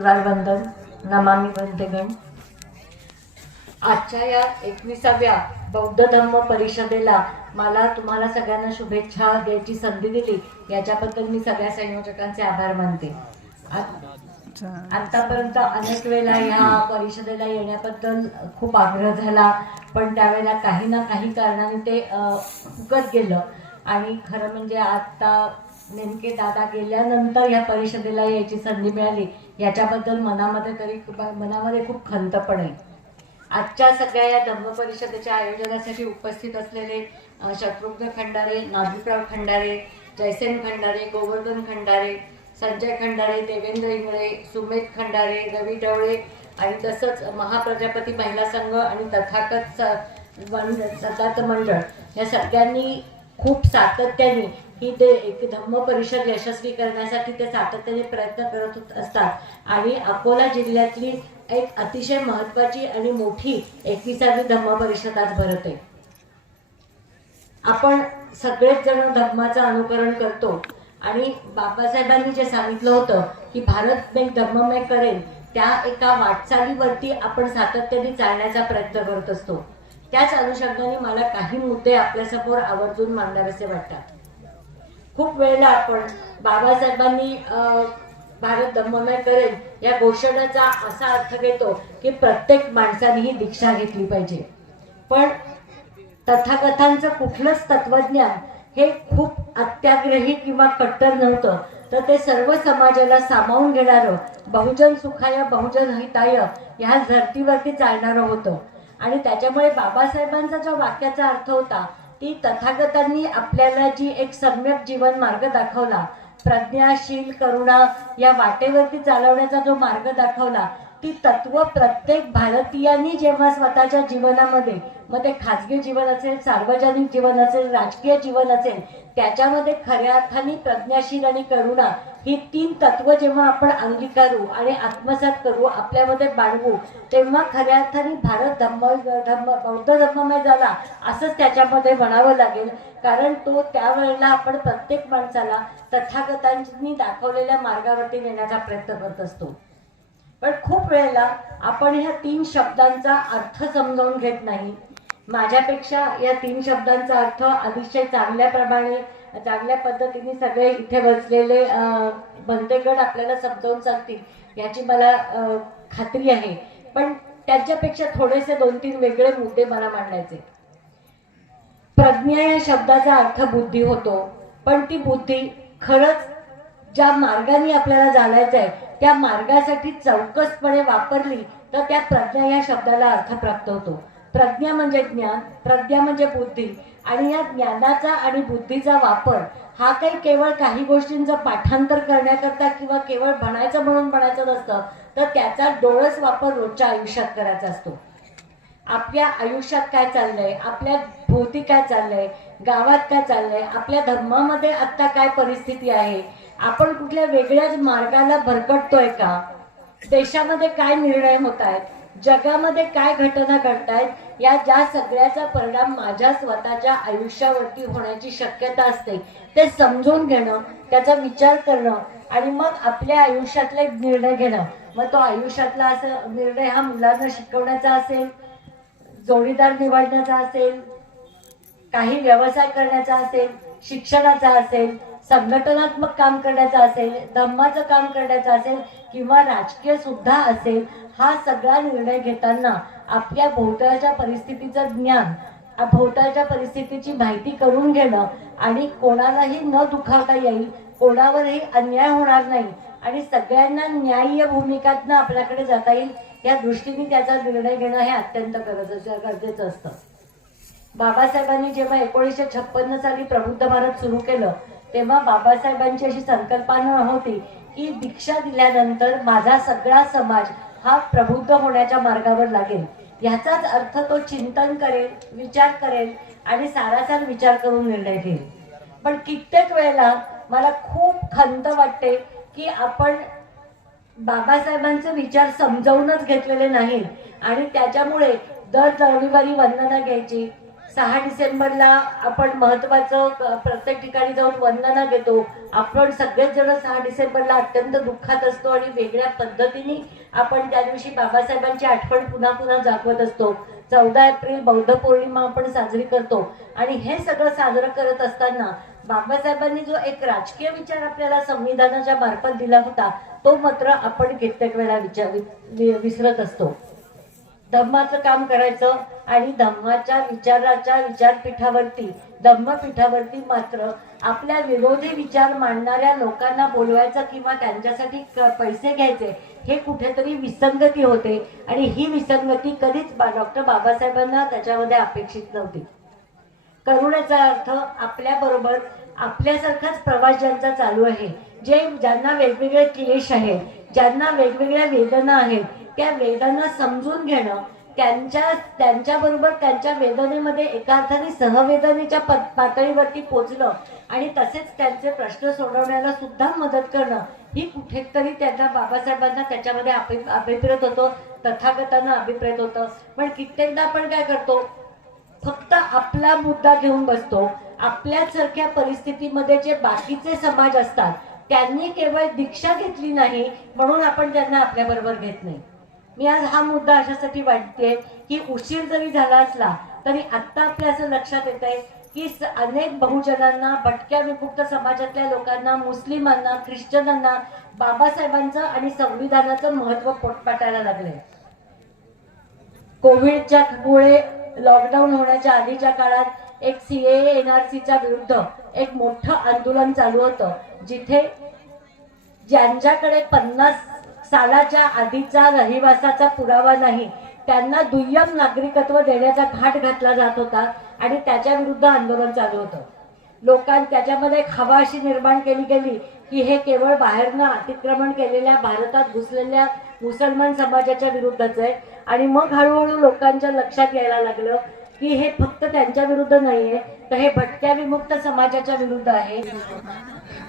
वंदन नमामि वंदेगण. आजच्या या 21व्या बौद्ध धम्म परिषदेला मला तुम्हाला सगळ्यांना शुभेच्छा द्यायची संधी दिली याच्याबद्दल मी सगळ्या संयोजकांचे आभार मानते. आतापर्यंत अनेक वेळा या परिषदेला येण्याबद्दल खूप आग्रह झाला, पण त्यावेळेला काही ना काही कारणाने ते फुकत गेलं. आणि खरं म्हणजे आता नेमके दादा गेल्यानंतर या परिषदेला यायची संधी मिळाली याच्याबद्दल मनामध्ये खूप खंत पण आहे. आजच्या सगळ्या या धम्म परिषदेच्या आयोजनासाठी उपस्थित असलेले शत्रुघ्न खंडारे, नाभिकराव खंडारे, जयसेन खंडारे, गोवर्धन खंडारे, संजय खंडारे, देवेंद्र इंगळे, सुमेध खंडारे, रवी ढवळे आणि तसंच महाप्रजापती महिला संघ आणि तथागत सदात मंडळ या सगळ्यांनी खूप सातत्याने ही एक धम्म परिषद यशस्वी करण्यासाठी ते सातत्याने प्रयत्न करत असतात. आणि अकोला जिल्ह्यातली एक अतिशय महत्त्वाची आणि मोठी 21वी धम्म परिषद आज भरत आहे. आपण सगळेच जण धम्माचं अनुकरण करतो आणि बाबासाहेबांनी जे सांगितलं होतं की भारत एक धम्ममय करेल, त्या एका वाटचालीवरती आपण सातत्याने चालण्याचा प्रयत्न करत असतो. त्याच अनुषंगाने मला काही मुद्दे आपल्यासमोर आवर्जून मांडावेसे वाटतात. खूप वेळेला आपण बाबासाहेबांनी भारत धम्ममय करेल या घोषणेचा असा अर्थ घेतो की प्रत्येक माणसाने ही दीक्षा घेतली पाहिजे. पण तथागतांचं कुठलंच तत्वज्ञान हे खूप अत्याग्रही किंवा कट्टर नव्हतं, तर ते सर्व समाजाला सामावून घेणारं, बहुजन सुखाय बहुजन हिताय ह्या धर्तीवरती चालणारं होतं. आणि त्याच्यामुळे बाबासाहेबांचा जो वाक्याचा अर्थ होता ती तथागतांनी आपल्याला जी एक सम्यक जीवन मार्ग दाखवला, प्रज्ञाशील करुणा या वाटेवरती चालवण्याचा जो मार्ग दाखवला, ती तत्व प्रत्येक भारतीयांनी जेव्हा स्वतःच्या जीवनामध्ये, मग ते खाजगी जीवन असेल, सार्वजनिक जीवन असेल, राजकीय जीवन असेल, त्याच्यामध्ये खऱ्या अर्थाने प्रज्ञाशील आणि करुणा ही 3 तत्व जेव्हा आपण अंगीकारू आणि आत्मसात करू, आपल्यामध्ये बाळगू, तेव्हा खऱ्या अर्थाने भारत बौद्ध धम्ममय झाला असंच त्याच्यामध्ये म्हणावं लागेल. कारण तो त्यावेळेला आपण प्रत्येक माणसाला तथागतांनी दाखवलेल्या मार्गावरती नेण्याचा प्रयत्न करत असतो. पण खूप वेळेला आपण ह्या 3 शब्दांचा अर्थ समजावून घेत नाही. माझ्यापेक्षा या 3 शब्दांचा अर्थ अतिशय चांगल्या पद्धतीने सगळे इथे बसलेले बंदेगण आपल्याला समजावून सांगतील याची मला खात्री आहे. पण त्याच्यापेक्षा थोडेसे 2-3 वेगळे मुद्दे मला मांडायचे. प्रज्ञा या शब्दाचा अर्थ बुद्धी होतो, पण ती बुद्धी खरंच ज्या मार्गाने आपल्याला चालायचं आहे त्या मार्गासाठी चौकसपणे वापरली तर त्या प्रज्ञा या शब्दाला अर्थ प्राप्त होतो. प्रज्ञा म्हणजे ज्ञान, प्रज्ञा म्हणजे बुद्धी. आणि या ज्ञानाचा आणि बुद्धीचा वापर हा केवळ काही गोष्टींचं पाठांतर करण्याकरता किंवा केवळ म्हणायचं म्हणून म्हणायचं नसतं, तर त्याचा डोळस वापर रोजच्या आयुष्यात करायचा असतो. आपल्या आयुष्यात काय चाललंय, आपल्या भोवती काय चाललंय, गावात काय चाललंय, आपल्या धर्मामध्ये आत्ता काय परिस्थिती आहे, आपण कुठल्या वेगळ्याच मार्गाला भरकटतोय का, देशामध्ये काय निर्णय होत आहेत, जगामध्ये काय घटना घडतायत, या ज्या सगळ्याचा परिणाम माझ्या स्वतःच्या आयुष्यावरती होण्याची शक्यता असते ते समजून घेणं, त्याचा विचार करणं आणि मग आपल्या आयुष्यातले निर्णय घेणं. मग तो आयुष्यातला असं निर्णय हा मुलांना शिकवण्याचा असेल, जोडीदार निवडण्याचा असेल, काही व्यवसाय करण्याचा असेल, शिक्षणाचा असेल, संघटनात्मक काम करण्याचा असेल, धम्माचं काम करण्याचं असेल किंवा राजकीय सुद्धा असेल, हा सगळा निर्णय घेताना आपल्या भोवतालच्या परिस्थितीचं ज्ञान, भोवतालच्या परिस्थितीची माहिती करून घेणं आणि कोणालाही न दुखावता येईल, कोणावरही अन्याय होणार नाही आणि सगळ्यांना न्याय्य भूमिकातनं आपल्याकडे जाता येईल या दृष्टीने त्याचा निर्णय घेणं हे अत्यंत गरजेचं असतं. बाबासाहेबांनी जेव्हा 1956 साली प्रबुद्ध भारत सुरू केलं तेव्हा बाबासाहेबांची अशी संकल्पना होती की दीक्षा दिल्यानंतर माझा सगळा समाज हा प्रबुद्ध होण्याच्या मार्गावर लागेल. ह्याचाच अर्थ तो चिंतन करेल, विचार करेल आणि सारासार विचार करून निर्णय घेईल. पण कित्येक वेळेला मला खूप खंत वाटते की आपण बाबासाहेबांचे विचार समजावूनच घेतलेले नाहीत आणि त्याच्यामुळे दर रविवारी वंदना घ्यायची, 6 डिसेंबरला आपण महत्वाचं प्रत्येक ठिकाणी जाऊन वंदना घेतो. आपण सगळेच जण 6 डिसेंबरला अत्यंत दुःखात असतो आणि वेगळ्या पद्धतीने आपण त्या दिवशी बाबासाहेबांची आठवण पुन्हा पुन्हा जागवत असतो. 14 एप्रिल बौद्ध पौर्णिमा आपण साजरी करतो आणि हे सगळं साजरं करत असताना बाबासाहेबांनी जो एक राजकीय विचार आपल्याला संविधानाच्या मार्फत दिला होता तो मात्र आपण कित्येक वेळा विसरत असतो. धम्माचं काम करायचं आणि धम्माच्या विचाराच्या विचारपीठावरती धम्मपीठावरती मात्र आपल्या विरोधी विचार मांडणाऱ्या लोकांना बोलवायचं किंवा त्यांच्यासाठी पैसे घ्यायचे हे कुठेतरी विसंगती होते आणि ही विसंगती कधीच डॉक्टर बाबासाहेबांना त्याच्यामध्ये अपेक्षित नव्हती. करुणेचा अर्थ आपल्याबरोबर आपल्यासारखाच प्रवास ज्यांचा चालू आहे, ज्यांना वेगवेगळे क्लेश आहेत, ज्यांना वेगवेगळ्या वेदना आहेत, त्या वेदना समजून घेणं, त्यांच्याबरोबर त्यांच्या वेदनेमध्ये एका अर्थाने सहवेदनेच्या पातळीवरती पोचणं आणि तसेच त्यांचे प्रश्न सोडवण्याला सुद्धा मदत करणं ही कुठेतरी त्यांना बाबासाहेबांना त्याच्यामध्ये अभिप्रेत होतं, तथागतांना अभिप्रेत होतं. पण कित्येकदा आपण काय करतो, फक्त आपला मुद्दा घेऊन बसतो. आपल्यासारख्या परिस्थितीमध्ये जे बाकीचे समाज असतात त्यांनी केवळ दीक्षा घेतली नाही म्हणून आपण त्यांना आपल्याबरोबर घेत नाही. मी आज हा मुद्दा अशासाठी वाटते की उशीर जरी झाला असला तरी आत्ता आपल्या असं लक्षात येत आहे की अनेक बहुजनांना, भटक्या विमुक्त समाजातल्या लोकांना, मुस्लिमांना, ख्रिश्चनांना बाबासाहेबांचं आणि संविधानाचं महत्त्व पोटपाटायला लागले. कोविडच्या मुळे लॉकडाऊन होण्याच्या आधीच्या काळात एक CAA NRCच्या विरुद्ध एक मोठं आंदोलन चालू होतं, जिथे ज्यांच्याकडे 50 सालाच्या आधीचा रहिवासाचा पुरावा नाही त्यांना दुय्यम नागरिकत्व देण्याचा घाट घातला जात होता आणि त्याच्या विरुद्ध आंदोलन चालू होतं. त्याच्यामध्ये एक हवा अशी निर्माण केली गेली की हे केवळ बाहेरनं अतिक्रमण केलेल्या भारतात घुसलेल्या मुसलमान समाजाच्या विरुद्धच आहे. आणि मग हळूहळू लोकांच्या लक्षात यायला लागलं की हे फक्त त्यांच्या विरुद्ध नाहीये, तर हे भटक्या विमुक्त समाजाच्या विरुद्ध आहे.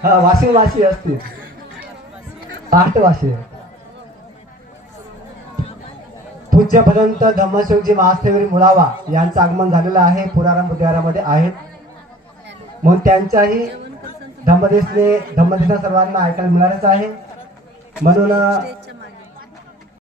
वाशी असतील 8 वाशी. पूज्य भदंत धम्मशोकजी महास्थेवरी मुळावा यांचं आगमन झालेलं आहे, पुराराम बुद्धिवारामध्ये आहेत. म्हणून त्यांच्याही धम्मदेशने सर्वांना ऐकायला मिळालंच आहे. म्हणून